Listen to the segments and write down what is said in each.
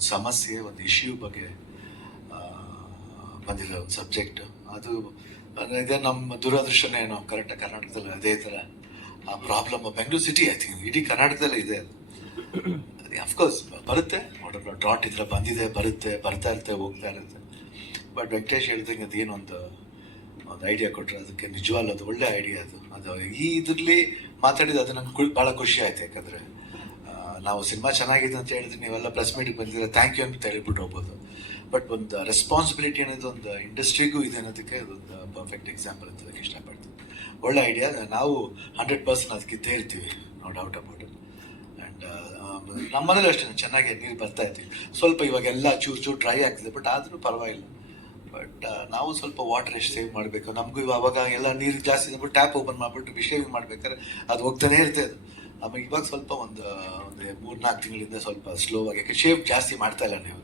ಒಂದು ಸಮಸ್ಯೆ, ಒಂದು ಇಶ್ಯೂ ಬಗ್ಗೆ ಬಂದಿದೆ ಒಂದು ಸಬ್ಜೆಕ್ಟ್ ಅದು ಇದೇ ನಮ್ಮ ದುರದೃಷ್ಟನೇ ಏನೋ ಕರೆಕ್ಟ್ ಕರ್ನಾಟಕದಲ್ಲಿ ಅದೇ ಥರ, ಆ problem Bengaluru city I think ಇಡೀ ಕರ್ನಾಟಕದಲ್ಲೇ ಇದೆ ಅಫ್ಕೋರ್ಸ್ ಬರುತ್ತೆ ಡ್ರಾಟ್ ಇದ್ರೆ ಬಂದಿದೆ, ಬರುತ್ತೆ, ಬರ್ತಾ ಇರುತ್ತೆ, ಹೋಗ್ತಾ ಇರುತ್ತೆ. ಬಟ್ ವೆಂಕಟೇಶ್ ಹೇಳ್ದಂಗೆ ಅದೇನು ಒಂದು ಒಂದು ಐಡಿಯಾ ಕೊಟ್ಟರೆ ಅದಕ್ಕೆ ನಿಜವಾಗ್ಲೂ ಅದು ಒಳ್ಳೆ ಐಡಿಯಾ ಅದು. ಅದು ಈ ಇದರಲ್ಲಿ ಮಾತಾಡಿದ ಅದು ನಂಗೆ ಭಾಳ ಖುಷಿ ಆಯ್ತು, ಯಾಕಂದರೆ ನಾವು ಸಿನಿಮಾ ಚೆನ್ನಾಗಿದೆ ಅಂತ ಹೇಳಿದ್ರೆ ನೀವೆಲ್ಲ ಪ್ರೆಸ್ ಮೀಟಿಗೆ ಬಂದಿದ್ರೆ ಥ್ಯಾಂಕ್ ಯು ಅಂತ ಹೇಳ್ಬಿಟ್ಟು ಹೋಗ್ಬೋದು. ಬಟ್ ಒಂದು ರೆಸ್ಪಾನ್ಸಿಬಿಲಿಟಿ ಅನ್ನೋದು ಒಂದು ಇಂಡಸ್ಟ್ರಿಗೂ ಇದೆ ಅನ್ನೋದಕ್ಕೆ ಅದೊಂದು ಪರ್ಫೆಕ್ಟ್ ಎಕ್ಸಾಂಪಲ್ ಅಂತ ಅದಕ್ಕೆ ಇಷ್ಟಪಡ್ತೀನಿ. ಒಳ್ಳೆ ಐಡಿಯಾ ನಾವು ಹಂಡ್ರೆಡ್ ಪರ್ಸೆಂಟ್ ಅದಕ್ಕೆ ಇದ್ದೇ ಇರ್ತೀವಿ no doubt about it and ನಮ್ಮನೇಲೂ ಅಷ್ಟೇ. ಚೆನ್ನಾಗಿ ನೀರು ಬರ್ತಾ ಇರ್ತೀವಿ. ಸ್ವಲ್ಪ ಇವಾಗೆಲ್ಲ ಚೂರು ಚೂರು ಡ್ರೈ ಆಗ್ತದೆ. ಬಟ್ ಆದರೂ ಪರವಾಗಿಲ್ಲ. ಬಟ್ ನಾವು ಸ್ವಲ್ಪ ವಾಟರ್ ಎಷ್ಟು ಸೇವ್ ಮಾಡಬೇಕು? ನಮಗೂ ಇವಾಗ ಎಲ್ಲ ನೀರು ಜಾಸ್ತಿ ಟ್ಯಾಪ್ ಓಪನ್ ಮಾಡಿಬಿಟ್ಟು ಶೇವಿಂಗ್ ಮಾಡ್ಬೇಕಾದ್ರೆ ಅದು ಹೋಗ್ತಾನೆ ಇರ್ತದೆ. ಆಮೇಲೆ ಇವಾಗ ಸ್ವಲ್ಪ ಒಂದು ಒಂದು ಮೂರು ನಾಲ್ಕು ತಿಂಗಳಿಂದ ಸ್ವಲ್ಪ ಸ್ಲೋ ಆಗಿ, ಯಾಕೆ ಶೇಪ್ ಜಾಸ್ತಿ ಮಾಡ್ತಾ ಇಲ್ಲ ನೀವು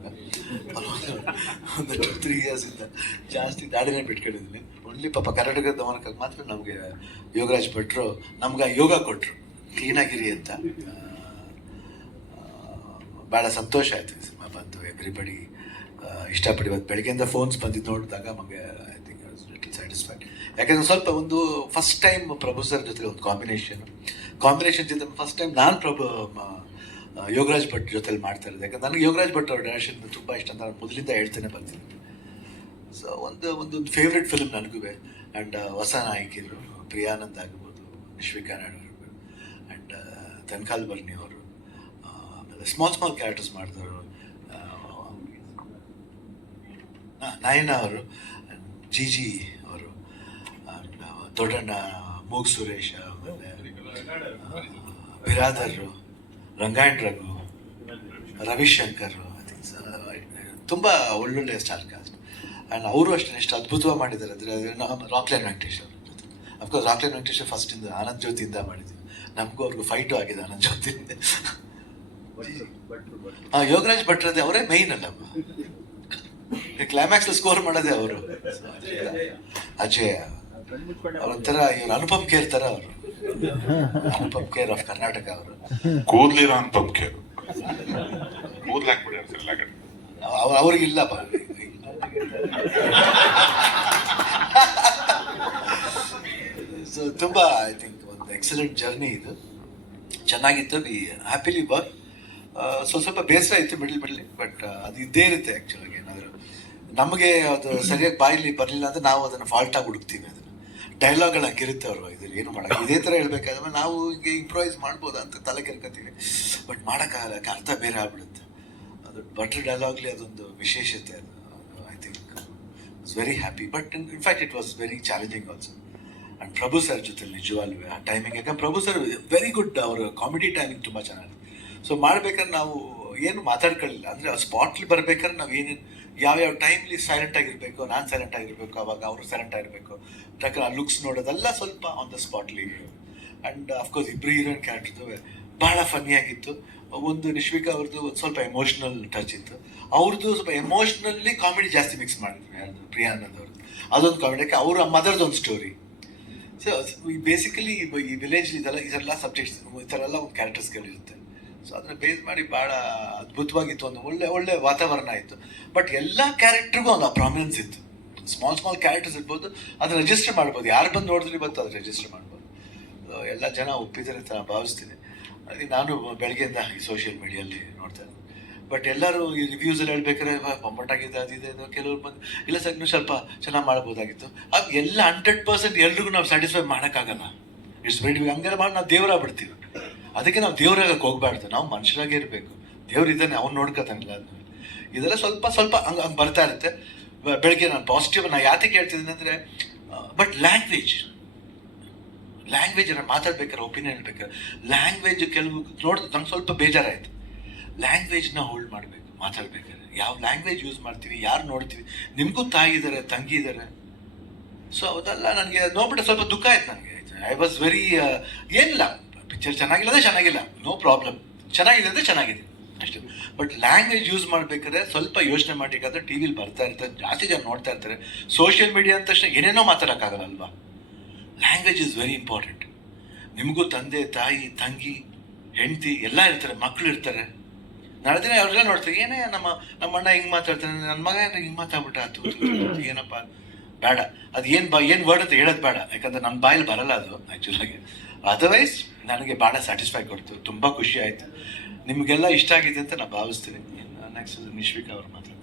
ಒಂದು ಟು ತ್ರೀ ಇಯರ್ಸಿಂದ ಜಾಸ್ತಿ ದಾಡಿನೇ ಬಿಟ್ಕೊಂಡಿದ್ದೀನಿ. ಒಳ್ಳೆ ಪಾಪ ಕರ್ನಾಟಕದ ಗಮನಕ್ಕೆ ಮಾತ್ರ ನಮಗೆ ಯೋಗರಾಜ್ ಭಟ್ರು ನಮ್ಗೆ ಯೋಗ ಕೊಟ್ಟರು ಕ್ಲೀನಾಗಿರಿ ಅಂತ. ಭಾಳ ಸಂತೋಷ ಆಯಿತು ಸಿನಿಮಾ ಬಂತು ಎವ್ರಿಬಡಿ ಇಷ್ಟಪಡಿ ಇವತ್ತು ಬೆಳಗ್ಗೆಯಿಂದ ಫೋನ್ಸ್ ಬಂದಿದ್ದು ನೋಡಿದಾಗ ನಮಗೆ ಐ ಥಿಂಕ್ ಲಿಟಲ್ ಸ್ಯಾಟಿಸ್ಫೈಡ್ ಯಾಕಂದ್ರೆ ಸ್ವಲ್ಪ ಒಂದು ಫಸ್ಟ್ ಟೈಮ್ ಪ್ರಭು ಸರ್ ಜೊತೆ ಒಂದು ಕಾಂಬಿನೇಷನ್ ಕಾಂಬಿನೇಷನ್ ಚಿತ್ರ ಫಸ್ಟ್ ಟೈಮ್ ನಾನು ಪ್ರಭು ಯೋಗರಾಜ್ ಭಟ್ ಜೊತೆಲಿ ಮಾಡ್ತಾ ಇರೋದು. ಯಾಕಂದ್ರೆ ನನಗೆ ಯೋಗರಾಜ್ ಭಟ್ ಅವ್ರ ಡೈರೆಕ್ಷನ್ ತುಂಬ ಇಷ್ಟ ಅಂತ ನಾನು ಮೊದಲಿಂದ ಹೇಳ್ತೇನೆ ಬರ್ತೀನಿ ಸೊ ಒಂದು ಒಂದು ಫೇವ್ರೆಟ್ ಫಿಲ್ಮ್ ನನಗೂ ಆ್ಯಂಡ್ ಹೊಸ ನಾಯಕಿಯರು ಪ್ರಿಯಾನಂದ್ ಆಗ್ಬೋದು ನಿಶ್ವಿಕಾ ನಾಯ್ಡು ಆ್ಯಂಡ್ ತನ್ಕಾಲ್ ಬರ್ನಿ ಅವರು ಆಮೇಲೆ ಸ್ಮಾಲ್ ಸ್ಮಾಲ್ ಕ್ಯಾರೆಕ್ಟರ್ಸ್ ಮಾಡಿದವರು ನಾಯನ ಅವರು ಜಿ ಜಿ ಅವರು ದೊಡ್ಡಣ್ಣ, ಮೂಗ್ ಸುರೇಶ, ಆಮೇಲೆ ಆ, ಬಿರಾದರ್ರು ರಂಗಾಯಣ್ ರಘು ರವಿಶಂಕರ್ ತುಂಬ ಒಳ್ಳೊಳ್ಳೆ ಸ್ಟಾರ್ ಕಾಸ್ಟ್ ಆ್ಯಂಡ್ ಅವರು ಅಷ್ಟೇ ಎಷ್ಟು ಅದ್ಭುತವಾಗಿ ಮಾಡಿದ್ದಾರೆ. ಅಂದರೆ ರಾಕ್ಲೈನ್ ವೆಂಕಟೇಶ್ ಅವರು. ಅಫ್ಕೋರ್ಸ್ ರಾಕ್ಲೈನ್ ವೆಂಕಟೇಶ್ ಫಸ್ಟಿಂದ ಆನಂದ್ ಜ್ಯೋತಿಯಿಂದ ಮಾಡಿದ್ವಿ ನಮಗೂ ಅವ್ರಿಗೂ ಫೈಟು ಆಗಿದೆ ಆನಂದ್ ಜ್ಯೋತಿಯಿಂದ. ಹಾಂ ಯೋಗರಾಜ್ ಭಟ್ರದೇ ಅವರೇ ಮೈನ್ ಅಲ್ಲ ಕ್ಲೈಮ್ಯಾಕ್ಸ್ ಸ್ಕೋರ್ ಮಾಡೋದೇ ಅವರು. ಅಜಯ್. ಅವರೊಂಥರ ಇವ್ರು ಅನುಪಮ್ ಕೇರ್ ಥರ ಅವರು. ಅನುಪಮ್ ಕೇರ್ ಆಫ್ ಕರ್ನಾಟಕ ಅವರು. ಕೂದ್ಲಿರೋ ಅನುಪಮ್ ಕೇರು. ಕೂದ್ಲು ಹಾಕ್ಬಿಡ್ಯಾರ ಎಲ್ಲ ಕಡೆ ಅವ್ರ ಅವ್ರಿಗಿಲ್ಲ ಬಾ. ಸೊ ತುಂಬ ಐ ಥಿಂಕ್ ಒಂದು ಎಕ್ಸಲೆಂಟ್ ಜರ್ನಿ ಇದು. ಚೆನ್ನಾಗಿತ್ತು. ಬಿ ಹ್ಯಾಪಿಲಿ ವರ್ಕ್ ಸ್ವಲ್ಪ ಸ್ವಲ್ಪ ಬೇಸರ ಇತ್ತು ಮಿಡ್ಲ್ ಮಿಡ್ಲ್ ಬಟ್ ಅದು ಇದ್ದೇ ಇರುತ್ತೆ ಆ್ಯಕ್ಚುಲಾಗಿ ಏನಾದರೂ. ನಮಗೆ ಅದು ಸರಿಯಾಗಿ ಬಾಯಲ್ಲಿ ಬರಲಿಲ್ಲ ಅಂದ್ರೆ ನಾವು ಅದನ್ನು ಫಾಲ್ಟಾಗಿ ಹುಡುಕ್ತೀವಿ. ಡೈಲಾಗ್ಗಳು ಹಂಗಿರುತ್ತೆ ಅವರು ಇದ್ರಲ್ಲಿ, ಏನು ಮಾಡೋಕ್ಕೆ ಇದೇ ಥರ ಹೇಳ್ಬೇಕಾದ್ರೆ ನಾವು ಹೀಗೆ ಇಂಪ್ರೂವೈಸ್ ಮಾಡ್ಬೋದಾ ಅಂತ ತಲೆ ಕೆರ್ಕೋತೀವಿ. ಬಟ್ ಮಾಡೋಕ್ಕಾಗಲ್ಲ, ಅರ್ಥ ಬೇರೆ ಆಗ್ಬಿಡುತ್ತೆ. ಅದು ಬಟ್ರ್ ಡೈಲಾಗ್ಲಿ ಅದೊಂದು ವಿಶೇಷತೆ ಅದು. I think it's very happy but in fact it was very challenging also and Prabhu sir ಜೊತೆ ನಿಜವಾಗ್ಲೂ ಆ ಟೈಮಿಂಗ್ ಯಾಕಂದ್ರೆ ಪ್ರಭು ಸರ್ ವೆರಿ ಗುಡ್ ಅವರ ಕಾಮಿಡಿ ಟೈಮಿಂಗ್ ತುಂಬ ಚೆನ್ನಾಗಿದೆ ಸೊ ಮಾಡ್ಬೇಕಾದ್ರೆ ನಾವು ಏನು ಮಾತಾಡ್ಕೊಳ್ಳಿಲ್ಲ. ಅಂದರೆ ಆ ಸ್ಪಾಟ್ಲಿ ಬರ್ಬೇಕಾದ್ರೆ ನಾವು ಏನೇನು ಯಾವ್ಯಾವ ಟೈಮ್ಲಿ ಸೈಲೆಂಟ್ ಆಗಿರಬೇಕು, ನಾನು ಸೈಲೆಂಟ್ ಆಗಿರಬೇಕು, ಅವಾಗ ಅವರು ಸೈಲೆಂಟ್ ಆಗಿರಬೇಕು. ಯಾಕಂದ್ರೆ ಆ ಲುಕ್ಸ್ ನೋಡೋದೆಲ್ಲ ಸ್ವಲ್ಪ ಆನ್ ದ ಸ್ಪಾಟ್ಲಿ ಆ್ಯಂಡ್ ಅಫ್ಕೋರ್ಸ್ ಇಬ್ಬರು ಹೀರೋಯಿನ್ ಕ್ಯಾರೆಕ್ಟರ್ದು ಭಾಳ ಫನ್ನಿಯಾಗಿತ್ತು ಒಂದು ನಿಶ್ವಿಕಾ ಅವ್ರದ್ದು ಒಂದು ಸ್ವಲ್ಪ ಎಮೋಷ್ನಲ್ ಟಚ್ ಇತ್ತು. ಅವ್ರದ್ದು ಸ್ವಲ್ಪ ಎಮೋಷ್ನಲ್ಲಿ ಕಾಮಿಡಿ ಜಾಸ್ತಿ ಮಿಕ್ಸ್ ಮಾಡಿದ್ವಿ ಅದು ಪ್ರಿಯಾನಂದ್ ಅವ್ರದ್ದು ಅದೊಂದು ಕಾಮಿಡಿ ಅವರ ಮದರ್ದು ಒಂದು ಸ್ಟೋರಿ ಸೊ ಬೇಸಿಕಲಿ ಈ ವಿಲೇಜ್ ಇದೆಲ್ಲ ಇದೆಲ್ಲ ಸಬ್ಜೆಕ್ಟ್ಸ್ ಈ ಥರ ಎಲ್ಲ ಒಂದು ಕ್ಯಾರೆಕ್ಟರ್ಸ್ಗಳಿರುತ್ತೆ ಸೊ ಅದನ್ನ ಬೇಸ್ ಮಾಡಿ ಭಾಳ ಅದ್ಭುತವಾಗಿತ್ತು, ಒಂದು ಒಳ್ಳೆ ಒಳ್ಳೆ ವಾತಾವರಣ ಇತ್ತು. ಬಟ್ ಎಲ್ಲ ಕ್ಯಾರೆಕ್ಟರ್ಗೂ ಒಂದು ಪ್ರಾಮಿನೆನ್ಸ್ ಇತ್ತು. ಸ್ಮಾಲ್ ಸ್ಮಾಲ್ ಕ್ಯಾರೆಕ್ಟರ್ಸ್ ಇರ್ಬೋದು ಅದನ್ನ ರಿಜಿಸ್ಟರ್ ಮಾಡ್ಬೋದು. ಯಾರು ಬಂದು ನೋಡಿದ್ರೆ ಇವತ್ತು ಅದು ರಿಜಿಸ್ಟರ್ ಮಾಡ್ಬೋದು. ಎಲ್ಲ ಜನ ಒಪ್ಪಿದ್ದಾರೆ ಅಂತ ನಾನು ಭಾವಿಸ್ತೀನಿ. ಅದಕ್ಕೆ ನಾನು ಬೆಳಗ್ಗೆಯಿಂದ ಈ ಸೋಷಿಯಲ್ ಮೀಡಿಯಲ್ಲಿ ನೋಡ್ತಾ ಬಟ್ ಎಲ್ಲರೂ ಈ ರಿವ್ಯೂಸಲ್ಲಿ ಹೇಳ್ಬೇಕಾದ್ರೆ ಬೊಂಬಟ್ಟಾಗಿದೆ ಅದಿದೆ ಅದು ಕೆಲವ್ರು ಬಂದು ಇಲ್ಲ ಸರ್, ಇನ್ನೂ ಸ್ವಲ್ಪ ಚೆನ್ನಾಗಿ ಮಾಡ್ಬೋದಾಗಿತ್ತು. ಅದು ಎಲ್ಲ ಹಂಡ್ರೆಡ್ ಪರ್ಸೆಂಟ್ ಎಲ್ರಿಗೂ ನಾವು ಸ್ಯಾಟಿಸ್ಫೈ ಮಾಡೋಕ್ಕಾಗಲ್ಲ. ಇಟ್ಸ್ ವೆರಿ ಹಂಗೆಲ್ಲ ಮಾಡಿ ನಾವು ದೇವರಾಗ್ಬಿಡ್ತೀವಿ ಅದಕ್ಕೆ ನಾವು ದೇವರಾಗಕ್ಕೆ ಹೋಗ್ಬಾರ್ದು. ನಾವು ಮನುಷ್ಯರಾಗೆ ಇರಬೇಕು. ದೇವ್ರಿದ್ದಾನೆ ಅವ್ನು ನೋಡ್ಕೊತಾನಿಲ್ಲ ಇದೆಲ್ಲ ಸ್ವಲ್ಪ ಸ್ವಲ್ಪ ಹಂಗೆ ಹಂಗೆ ಬರ್ತಾ ಇರುತ್ತೆ. ಬೆಳಗ್ಗೆ ನಾನು ಪಾಸಿಟಿವ್ ನಾನು ಯಾತಕ್ಕೆ ಹೇಳ್ತಿದ್ದೀನಿ ಅಂದರೆ ಬಟ್ ಲ್ಯಾಂಗ್ವೇಜ್ ಲ್ಯಾಂಗ್ವೇಜ್ ನಾನು ಮಾತಾಡ್ಬೇಕಾರೆ ಒಪಿನಿಯನ್ ಹೇಳ್ಬೇಕಾದ್ರೆ ಲ್ಯಾಂಗ್ವೇಜ್ ಕೆಲವು ನೋಡಿದ್ರೆ ನಂಗೆ ಸ್ವಲ್ಪ ಬೇಜಾರಾಯಿತು. ಲ್ಯಾಂಗ್ವೇಜ್ನ ಹೋಲ್ಡ್ ಮಾಡಬೇಕು ಮಾತಾಡ್ಬೇಕಾದ್ರೆ ಯಾವ ಲ್ಯಾಂಗ್ವೇಜ್ ಯೂಸ್ ಮಾಡ್ತೀವಿ, ಯಾರು ನೋಡ್ತೀವಿ. ನಿಮಗೂ ತಾಯಿ ಇದ್ದಾರೆ ತಂಗಿ ಇದ್ದಾರೆ ಸೊ ಅದೆಲ್ಲ ನನಗೆ ನೋಡ್ಬಿಟ್ಟು ಸ್ವಲ್ಪ ದುಃಖ ಆಯ್ತು ನನಗೆ. ಐ ವಾಸ್ ವೆರಿ ಏನಿಲ್ಲ. ಪಿಕ್ಚರ್ ಚೆನ್ನಾಗಿಲ್ಲ ಅಂದರೆ ಚೆನ್ನಾಗಿಲ್ಲ. ನೋ ಪ್ರಾಬ್ಲಮ್ ಚೆನ್ನಾಗಿದೆ ಅಂದರೆ ಚೆನ್ನಾಗಿದೆ. ಅಷ್ಟೇ. ಬಟ್ ಲ್ಯಾಂಗ್ವೇಜ್ ಯೂಸ್ ಮಾಡಬೇಕಾದ್ರೆ ಸ್ವಲ್ಪ ಯೋಚನೆ ಮಾಡಬೇಕಾದ್ರೆ ಟಿ ವಿಲಿ ಬರ್ತಾ ಇರ್ತಾರೆ, ಜಾಸ್ತಿ ಜನ ನೋಡ್ತಾ ಇರ್ತಾರೆ. ಸೋಷಿಯಲ್ ಮೀಡಿಯಾ ಅಂದ ತಕ್ಷಣ ಏನೇನೋ ಮಾತಾಡೋಕ್ಕಾಗಲ್ಲ ಲ್ಯಾಂಗ್ವೇಜ್ ಇಸ್ ವೆರಿ ಇಂಪಾರ್ಟೆಂಟ್ ನಿಮಗೂ ತಂದೆ, ತಾಯಿ, ತಂಗಿ, ಹೆಂಡತಿ ಎಲ್ಲ ಇರ್ತಾರೆ ಮಕ್ಕಳು ಇರ್ತಾರೆ. ನಾಳೆ ದಿನ ಅವರೆಲ್ಲ ನೋಡ್ತಾರೆ, ಏನೇ ನಮ್ಮ ನಮ್ಮ ಅಣ್ಣ ಹಿಂಗೆ ಮಾತಾಡ್ತಾನೆ ನನ್ನ ಮಗ ಏನೋ ಹಿಂಗೆ ಮಾತಾಡ್ಬಿಟ್ಟ ಏನಪ್ಪ? ಬೇಡ. ಅದು ಏನು ಬಾ, ಏನು ವರ್ಡ್ ಅಂತ ಹೇಳೋದು ಬೇಡ. ಯಾಕಂದ್ರೆ ನಮ್ಮ ಬಾಯಲ್ಲಿ ಬರಲ್ಲ ಅದು ಆ್ಯಕ್ಚುಲಾಗಿ ಅದರ್ವೈಸ್ ನನಗೆ ಭಾಳ ಸ್ಯಾಟಿಸ್ಫೈ ಕೊಡ್ತು. ತುಂಬ ಖುಷಿ ಆಯಿತು. ನಿಮಗೆಲ್ಲ ಇಷ್ಟ ಆಗಿದೆ ಅಂತ ನಾನು ಭಾವಿಸ್ತೀನಿ. ನೆಕ್ಸ್ಟ್ ನಿಶ್ವಿಕಾ ಅವ್ರು ಮಾತಾಡ್ತಾರೆ